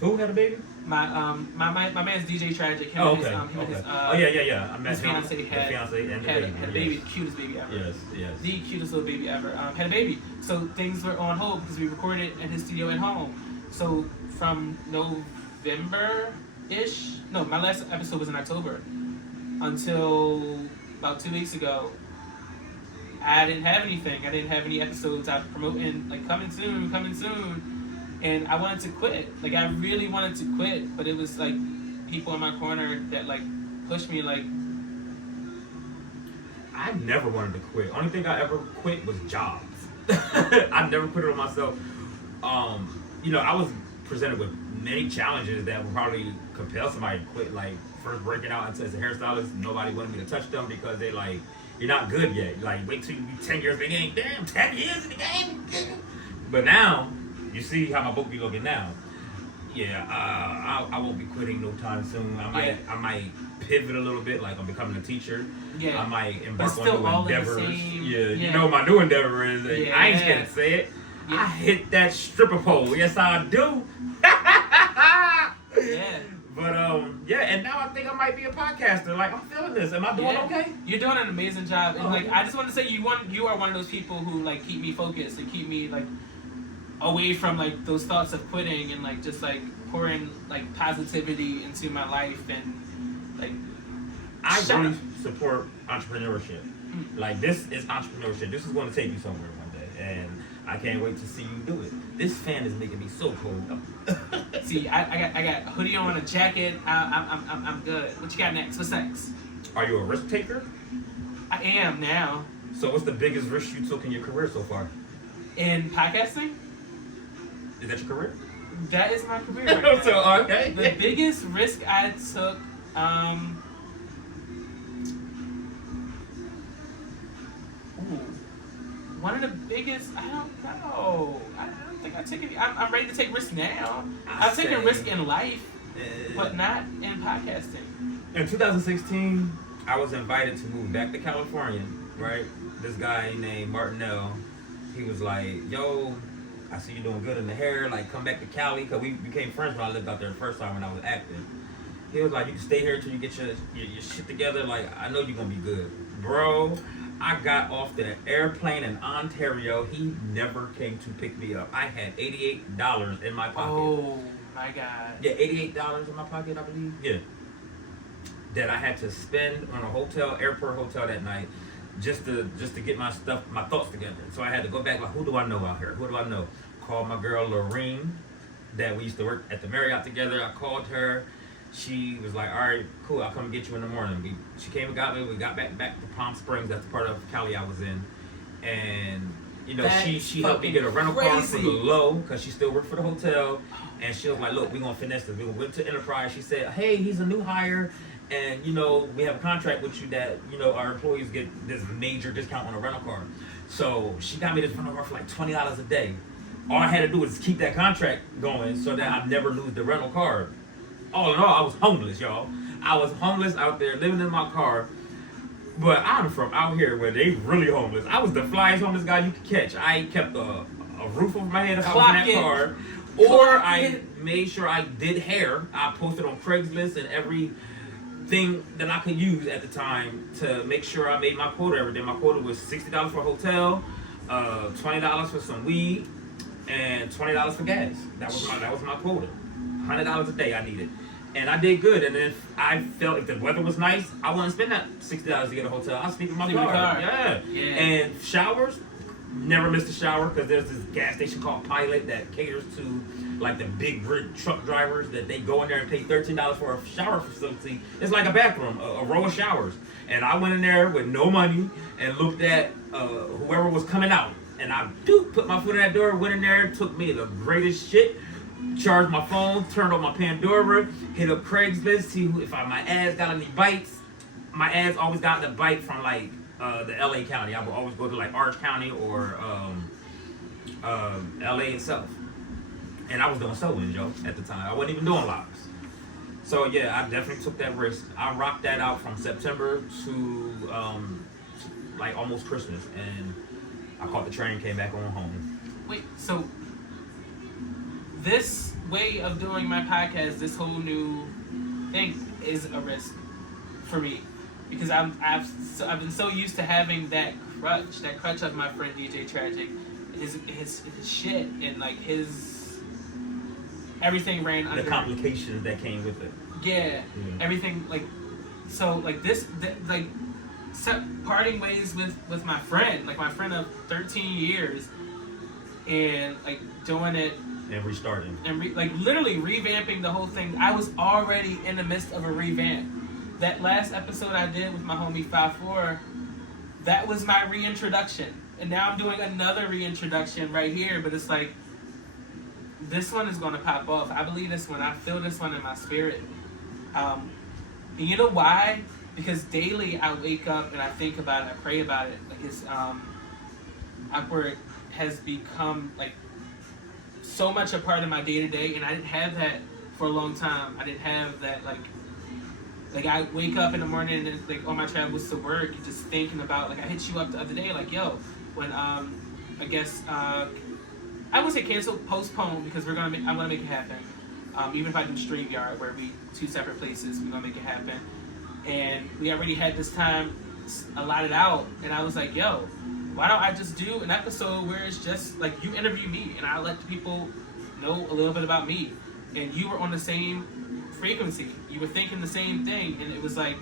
Who had a baby? my man's DJ Tragic. Him Oh, and okay. his, him and okay. his, I met his him. fiance The had fiance and the had, baby. had a baby, the cutest baby ever. Yes. The cutest little baby ever. Had a baby. So things were on hold because we recorded in his studio at home. So from November-ish, no, my last episode was in October, until about 2 weeks ago, I didn't have anything. I didn't have any episodes out promoting, like coming soon. And I wanted to quit. Like I really wanted to quit, but it was like people in my corner that like pushed me like. I never wanted to quit. Only thing I ever quit was jobs. I never put it on myself. I was presented with many challenges that would probably compel somebody to quit. Like first breaking out as a hairstylist, nobody wanted me to touch them because they like, you're not good yet. Like wait till you be 10 years in the game. Damn, 10 years in the game. But now, you see how my book be looking now. Yeah, I won't be quitting no time soon. I might pivot a little bit, like I'm becoming a teacher. Yeah. I might embark on still new all in the endeavors. same- Yeah, you yeah. know my new endeavor is. Yeah. I ain't scared to say it. Yeah. I hit that stripper pole. Yes, I do. Yeah. But and now I think I might be a podcaster. Like I'm feeling this. Am I doing okay? You're doing an amazing job, and Oh, like okay. I just want to say you are one of those people who like keep me focused and keep me like away from like those thoughts of quitting and like just like pouring like positivity into my life and like I Shut really up. support entrepreneurship. Like this is entrepreneurship. This is going to take you somewhere one day, and I can't wait to see you do it. This fan is making me so cold. see I got a hoodie on, a jacket. I'm good. What you got next? What's next? Are you a risk taker? I am now So what's the biggest risk you took in your career so far? in podcasting. Is that your career? That is my career. Right now. So okay. The biggest risk I took, one of the biggest, I don't know. I don't think I take any. I'm ready to take risks now. I've taken say- risk in life, but not in podcasting. In 2016, I was invited to move back to California, right? This guy named Martinell, he was like, yo, I see you doing good in the hair, like come back to Cali, because we became friends when I lived out there the first time when I was active. He was like, you can stay here until you get your shit together, like I know you're gonna be good. Bro, I got off the airplane in Ontario, he never came to pick me up. I had $88 in my pocket. Oh my God. Yeah, $88 in my pocket, I believe. Yeah. That I had to spend on a airport hotel that night, just to get my thoughts together. So I had to go back, like, who do I know out here? Who do I know? Called my girl Lorene, that we used to work at the Marriott together. I called her. She was like, all right, cool, I'll come get you in the morning. She came and got me. We got back to Palm Springs. That's the part of Cali I was in. And, she helped me get a rental car for the low, because she still worked for the hotel. And she was like, look, we're going to finesse this. We went to Enterprise. She said, hey, he's a new hire. And, we have a contract with you that, our employees get this major discount on a rental car. So she got me this rental car for like $20 a day. All I had to do was keep that contract going so that I never lose the rental car. All in all, I was homeless, y'all. I was homeless out there living in my car. But I'm from out here where they really homeless. I was the flyest homeless guy you could catch. I kept a roof over my head if I was in that car. Or I made sure I did hair. I posted on Craigslist and everything that I could use at the time to make sure I made my quota every day. My quota was $60 for a hotel, $20 for some weed, and $20 for gas. That was my quota. $100 a day I needed. And I did good. And if I felt if the weather was nice, I wouldn't spend that $60 to get a hotel. I'll sleep in my car. Yeah. And showers, never missed a shower because there's this gas station called Pilot that caters to like the big rig truck drivers that they go in there and pay $13 for a shower facility. It's like a bathroom, a row of showers. And I went in there with no money and looked at whoever was coming out. And I put my foot in that door, went in there, took me the greatest shit. Charged my phone, turned on my Pandora, hit up Craigslist, see if my ads got any bites. My ads always got the bite from like the LA County. I would always go to like Orange County or LA itself. And I was doing sew-ins, yo, at the time. I wasn't even doing locks. So yeah, I definitely took that risk. I rocked that out from September to like almost Christmas, and I caught the train, came back on home. Wait, so this way of doing my podcast, this whole new thing, is a risk for me because I've been so used to having that crutch of my friend DJ Tragic, his shit and like his everything ran under the complications that came with it. Yeah, everything like so like this like parting ways with my friend of 13 years and like doing it. And restarting. And like literally revamping the whole thing. I was already in the midst of a revamp. That last episode I did with my homie 5-4, that was my reintroduction. And now I'm doing another reintroduction right here, but it's like, this one is going to pop off. I believe this one. I feel this one in my spirit. And you know why? Because daily I wake up and I think about it, I pray about it. Like it's, AKWRD has become like, so much a part of my day-to-day, and I didn't have that for a long time. I didn't have that like I wake up in the morning and like on my travels to work, just thinking about like I hit you up the other day like yo when I guess I would say cancel, postpone because I'm gonna make it happen. Even if I do StreamYard where we two separate places, we're gonna make it happen. And we already had this time allotted out, and I was like yo, why don't I just do an episode where it's just like you interview me and I let the people know a little bit about me, and you were on the same frequency, you were thinking the same thing, and it was like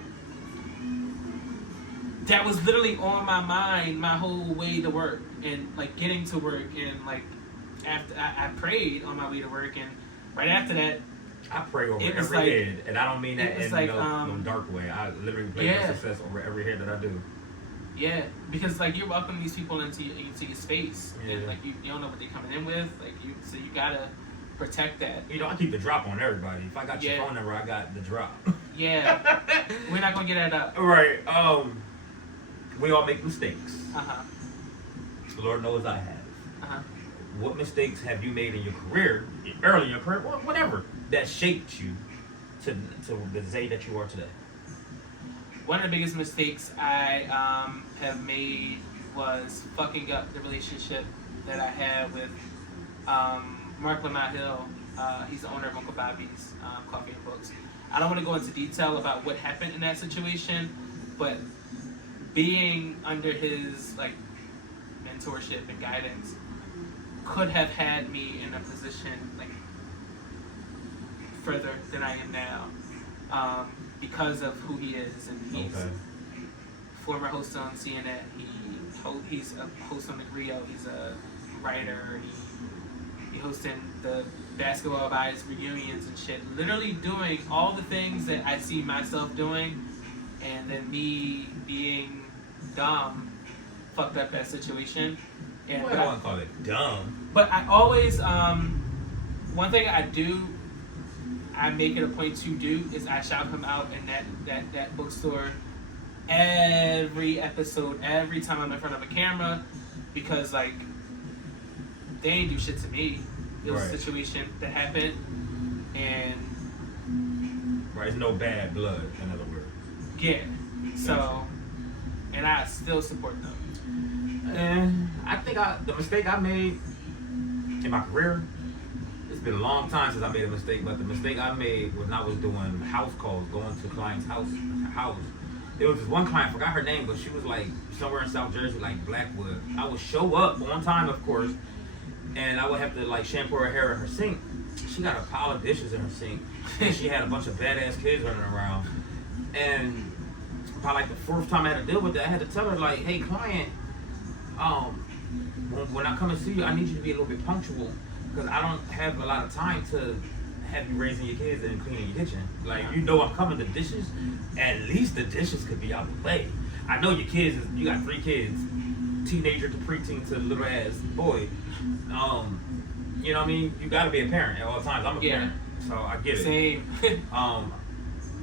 that was literally on my mind my whole way to work and like getting to work, and like after I prayed on my way to work, and right after that I pray over every head, and I don't mean that in no dark way. I literally pray for success over every head that I do. Yeah, because like you're welcoming these people into your space, and like you don't know what they're coming in with, like so you gotta protect that. You know, I keep the drop on everybody. If I got your phone number, I got the drop. Yeah, we're not gonna get that up. Right. We all make mistakes. Lord knows I have. What mistakes have you made in your career, early in your career, or whatever, that shaped you to the Zay that you are today? One of the biggest mistakes I have made was fucking up the relationship that I had with Mark Lamont Hill. He's the owner of Uncle Bobby's Coffee and Books. I don't want to go into detail about what happened in that situation, but being under his like mentorship and guidance could have had me in a position like further than I am now. Because of who he is, and he's former host on CNN. He's a host on the Griot. He's a writer. He hosting the Basketball Bias reunions and shit. Literally doing all the things that I see myself doing, and then me being dumb fucked up that situation. And I wouldn't call it dumb. But I always one thing I do. I make it a point to do is I shout him out in that bookstore every episode, every time I'm in front of a camera, because like they ain't do shit to me. It was a situation that happened, and it's no bad blood, in other words. Yeah. So, and I still support them. And I think the mistake I made in my career. It's been a long time since I made a mistake, but the mistake I made when I was doing house calls, going to clients' house. There was this one client, I forgot her name, but she was like somewhere in South Jersey, like Blackwood. I would show up on time, of course, and I would have to like shampoo her hair in her sink. She got a pile of dishes in her sink. and she had a bunch of badass kids running around. And by like the fourth time I had to deal with that, I had to tell her like, hey, client, when I come and see you, I need you to be a little bit punctual because I don't have a lot of time to have you raising your kids and cleaning your kitchen. Like, you know I'm coming to dishes, at least the dishes could be out the way. I know your kids, you got 3 kids, teenager to preteen to little ass boy. You know what I mean? You gotta be a parent at all times. I'm a parent, so I get it. Same.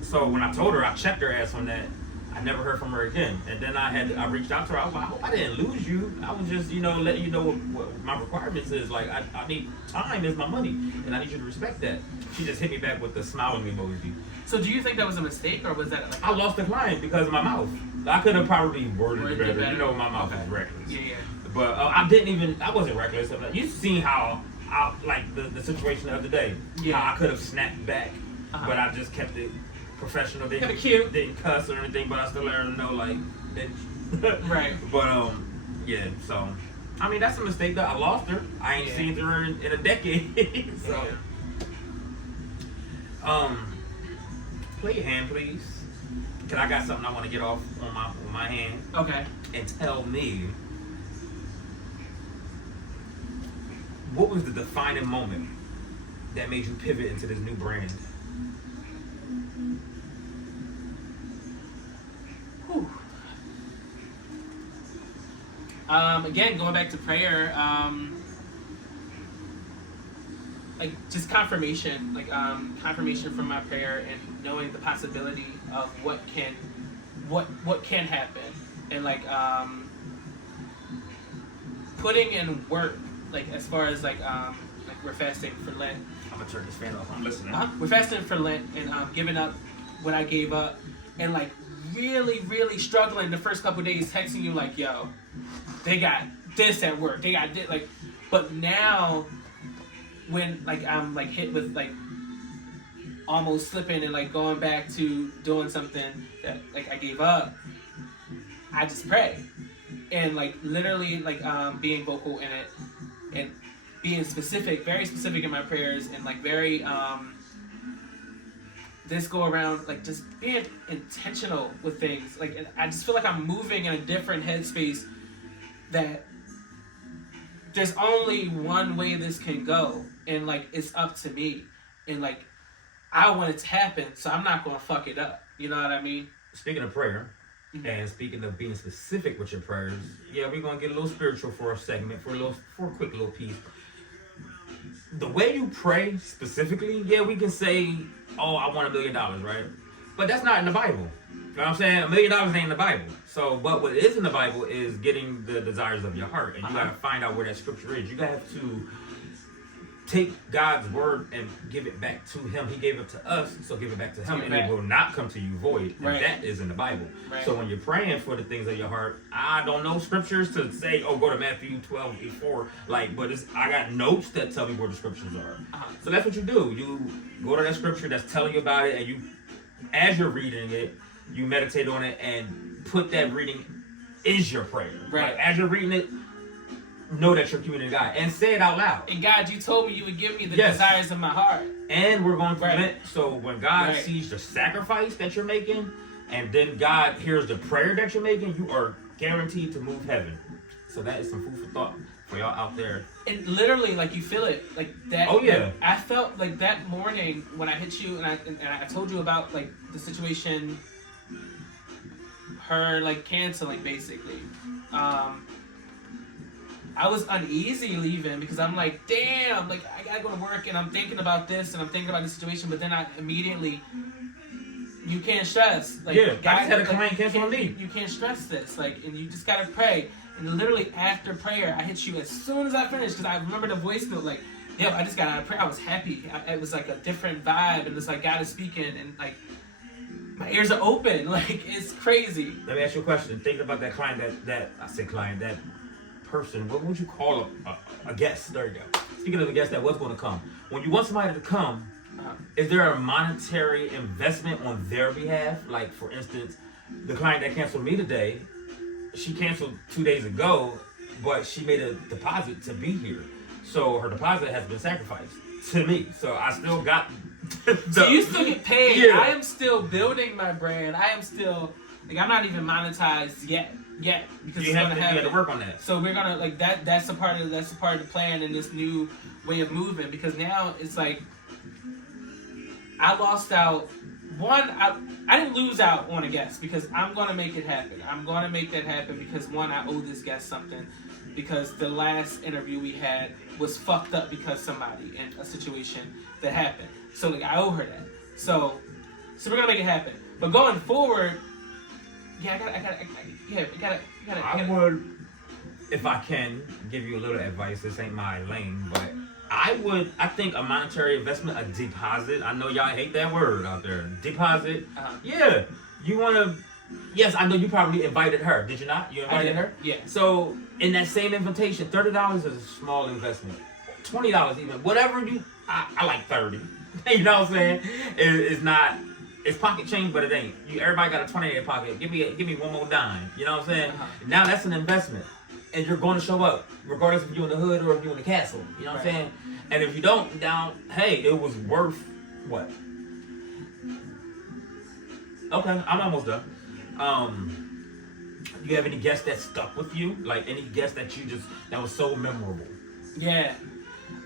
So when I told her, I checked her ass on that. I never heard from her again. And then I reached out to her. I was like, I hope I didn't lose you. I was just, letting you know what my requirements is. Like, I need time is my money, and I need you to respect that. She just hit me back with the smiling emoji. So do you think that was a mistake, or was that like... I lost the client because of my mouth. I could have probably worded it better. You know, my mouth is reckless. Yeah. But I wasn't reckless. You've seen how, like the situation the other day, how I could have snapped back, but I just kept it professional. Didn't cuss or anything, but I still let her know, like, bitch. Right. But, yeah, so, I mean, that's a mistake that I lost her. I ain't seen her in a decade. So, play your hand, please. Cause I got something I want to get off on my hand. Okay. And tell me, what was the defining moment that made you pivot into this new brand? Whew. Again, going back to prayer, like just confirmation, confirmation from my prayer and knowing the possibility of what can happen, and putting in work, as far as we're fasting for Lent. I'm gonna turn this fan off. I'm listening. We're fasting for Lent and giving up what I gave up, and really, really struggling the first couple of days, texting you yo, they got this at work, they got this, but now when I'm hit with almost slipping and going back to doing something that I gave up, I just pray and literally being vocal in it and being specific, very specific in my prayers, and very this go around just being intentional with things. I just feel like I'm moving in a different headspace, that there's only one way this can go, and it's up to me, and I want it to happen, so I'm not gonna fuck it up. You know what I mean? Speaking of prayer, and speaking of being specific with your prayers, we're gonna get a little spiritual for a segment, for a quick little piece. The way you pray specifically, we can say, oh, I want $1 million, right? But that's not in the Bible. You know what I'm saying? $1 million ain't in the Bible. So, but what is in the Bible is getting the desires of your heart. And you gotta find out where that scripture is. You have to take God's word and give it back to Him. He gave it to us, so give it back to Him, and it will not come to you void. And that is in the Bible. Right. So when you're praying for the things of your heart, I don't know scriptures to say, oh, go to Matthew 12:4. But I got notes that tell me where the scriptures are. So that's what you do. You go to that scripture that's telling you about it, and you, as you're reading it, you meditate on it and put that reading is your prayer. Right. As you're reading it, know that you're communing with God and say it out loud. And God, you told me you would give me the desires of my heart. And we're going to Lent. So when God sees the sacrifice that you're making, and then God hears the prayer that you're making, you are guaranteed to move heaven. So that is some food for thought for y'all out there. And literally, you feel it, that. Oh yeah. I felt that morning when I hit you, and I told you about the situation, her canceling basically. I was uneasy leaving because I'm damn, I gotta go to work, and I'm thinking about this, and I'm thinking about the situation, but then I immediately, you can't stress. I just had a client cancel on me. You can't stress this, and you just gotta pray. And literally after prayer, I hit you as soon as I finished, because I remember the voice note, I just got out of prayer. I was happy. It was a different vibe, and it's God is speaking, and my ears are open. It's crazy. Let me ask you a question. Thinking about that client, that person, what would you call a guest? There you go. Speaking of a guest that was going to come, when you want somebody to come, is there a monetary investment on their behalf? For instance, the client that canceled me today, she canceled 2 days ago, but she made a deposit to be here. So her deposit has been sacrificed to me. So I still got So you still get paid. Yeah. I am still building my brand. I am still like I'm not even monetized yet because You it's have gonna to, happen. you have to work on that. So we're gonna like that. That's a part of the plan in this new way of moving because now it's like I lost out. One, I didn't lose out on a guest because I'm gonna make it happen. I'm gonna make that happen because one, I owe this guest something because the last interview we had was fucked up because somebody in a situation that happened. So like I owe her that. So we're gonna make it happen. But going forward, yeah, I would, if I can, give you a little advice. This ain't my lane, but I think a monetary investment, a deposit. I know y'all hate that word out there. Deposit. Yeah. You want to, yes, I know you probably invited her. Did you not? You invited her? Yeah. So, in that same invitation, $30 is a small investment. $20 even. Whatever you, I like 30. You know what I'm saying? It's not, it's pocket change, but it ain't. Everybody got a 20 in their pocket. Give me one more dime. You know what I'm saying? Now that's an investment. And you're going to show up, regardless if you're in the hood or if you're in the castle. You know what I'm saying? And if you don't, now, hey, it was worth what? Okay, I'm almost done. You have any guests that stuck with you? Like any guest that was so memorable? Yeah.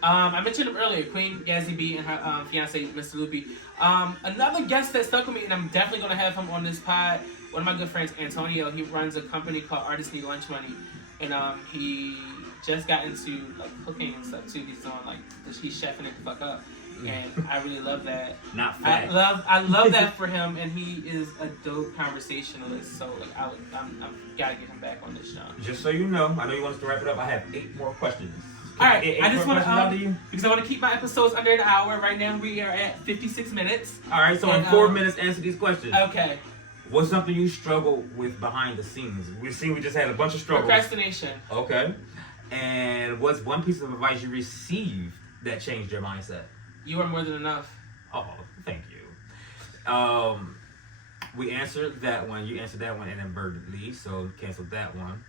I mentioned him earlier, Queen Yazzie B and her fiance, Mr. Loopy. Another guest that stuck with me, and I'm definitely going to have him on this pod, one of my good friends, Antonio. He runs a company called Artists Need Lunch Money. And he just got into like cooking and stuff too. He's doing like he's chefing it the fuck up, and I really love that. Not fat. I love that for him, and he is a dope conversationalist. So like I'm gotta get him back on this show. Just so you know, I know you want us to wrap it up. I have 8 more questions. All right, I just want to because I want to keep my episodes under an hour. Right now we are at 56 minutes. All right, so in 4 minutes, answer these questions. Okay. What's something you struggle with behind the scenes? We just had a bunch of struggles. Procrastination. Okay. And what's one piece of advice you received that changed your mindset? You are more than enough. Oh, thank you. We answered that one. You answered that one inadvertently, so cancel that one.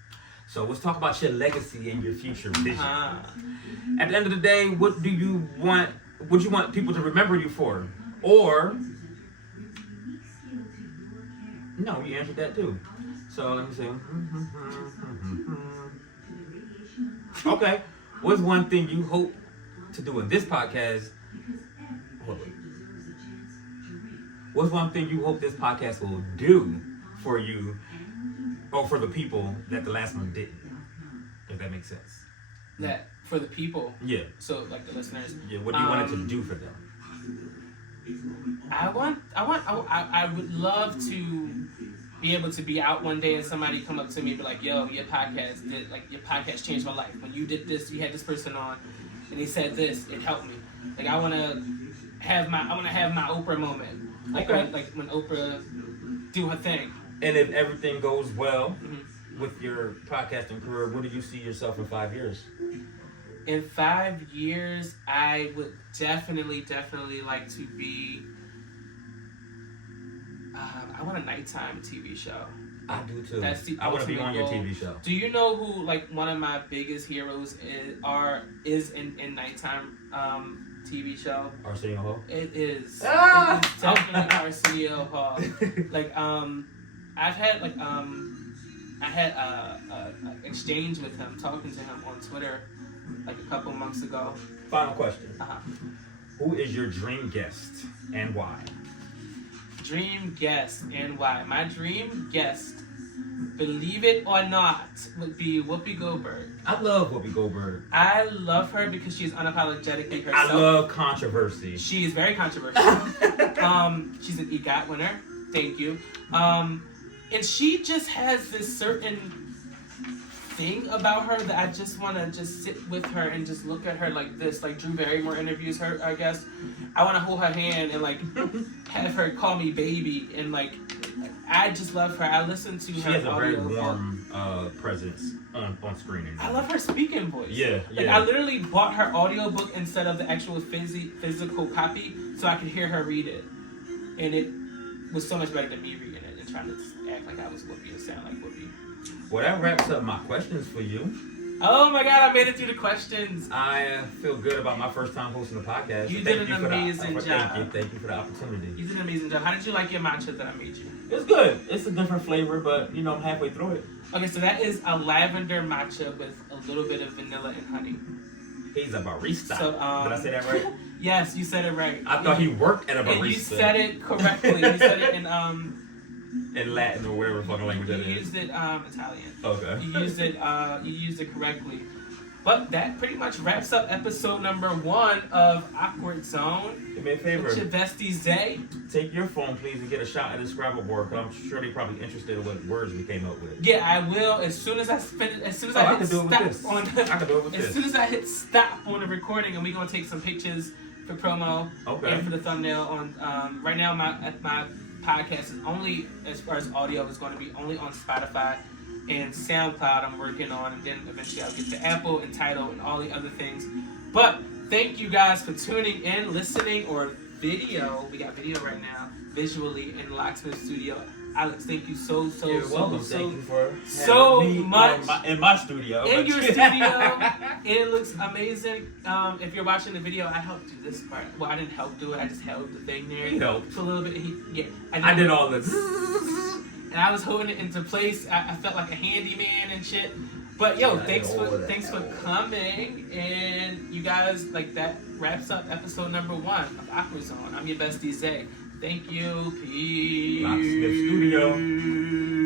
So let's talk about your legacy and your future vision. At the end of the day, what do you want? What do you want people to remember you for? Or no, you answered that too. So let me see. Okay. What's one thing you hope to do in this podcast? Hold on. What's one thing you hope this podcast will do for you or for the people that the last one didn't? If that makes sense. That for the people? Yeah. So like the listeners? Yeah, what do you want it to do for them? I would love to be able to be out one day and somebody come up to me and be like, yo, your podcast changed my life. When you did this, you had this person on and they said this, it helped me. Like I wanna have my Oprah moment. Like when Oprah do her thing. And if everything goes well with your podcasting career, where do you see yourself in 5 years? In 5 years, I would definitely like to be. I want a nighttime TV show. I do too. That's the I want to be on your goal. TV show. Do you know who like one of my biggest heroes is in nighttime TV show? Arsenio Hall. It is. It is definitely Arsenio Hall. Like I've had like I had a exchange with him, talking to him on Twitter like a couple months ago. Final question. Who is your dream guest and why? Dream guest and why? My dream guest, believe it or not, would be Whoopi Goldberg. I love Whoopi Goldberg. I love her because she's unapologetically herself. I love controversy. She is very controversial. She's an EGOT winner. Thank you. And she just has this certain thing about her that I just want to just sit with her and just look at her like this. Like Drew Barrymore interviews her, I guess. I want to hold her hand and like have her call me baby, and like I just love her. I listen to her. She has a very audio warm presence on screen. I love her speaking voice. Yeah. Like I literally bought her audiobook instead of the actual physical copy so I could hear her read it, and it was so much better than me reading it and trying to act like I was Whoopi and sound like Whoopi. Well, that wraps up my questions for you. Oh my God, I made it through the questions. I feel good about my first time hosting a podcast. You did an amazing job. Thank you for the opportunity. You did an amazing job. How did you like your matcha that I made you? It's good. It's a different flavor, but you know, I'm halfway through it. Okay, so that is a lavender matcha with a little bit of vanilla and honey. He's a barista. So, Did I say that right? Yes, you said it right. I thought he worked at a barista. And you said it correctly. You said it in Latin or whatever fucking language that is. You used it Italian. Okay. You used it correctly. But that pretty much wraps up episode number 1 of Awkward Zone. Do me a favor. It's your bestie Zay. Take your phone, please, and get a shot at the Scrabble board, because I'm sure they're probably interested in what words we came up with. Yeah, I will. As soon as I hit stop on as soon as I hit stop on the recording, and we're gonna take some pictures for promo and for the thumbnail. On right now, my podcast is only, as far as audio, is going to be only on Spotify and SoundCloud. I'm working on, and then eventually I'll get to Apple and Tidal and all the other things. But thank you guys for tuning in, listening, or video. We got video right now, visually in Loc Smith Studio. Alex, thank you so much Thank you for having me in my studio. In your studio. It looks amazing. If you're watching the video, I helped do this part. Well, I didn't help do it. I just held the thing there. He helped. For a little bit. I did all this. And I was holding it into place. I felt like a handyman and shit. But yo, thanks for coming. And you guys, like, that wraps up episode number 1 of Awkward Zone. I'm your bestie Zay. Thank you. Peace. Loc Smith Studio.